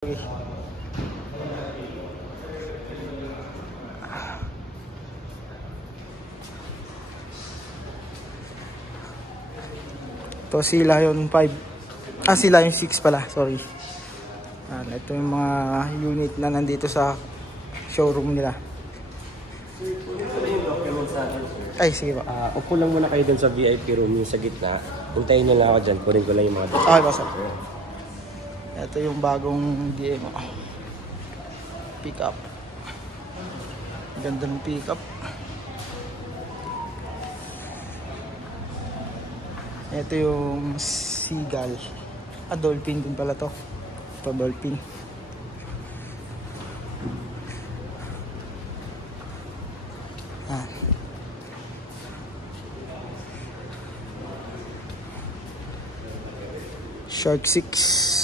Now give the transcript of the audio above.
Okay. Ito sila yung 5. Sila yung 6 pala. Sorry. Ito yung mga unit na nandito sa showroom nila. Ay, sige ba. Upo lang muna kayo dun sa VIP room yung sa gitna. Puntayin nyo lang ako dyan. Kunin ko lang yung mga dito. Okay, basta. Ito yung bagong DMO. Pick up. Ganda ng pick up. Ito yung Seagull. Dolphin din pala to. Ito Dolphin. Shark 6.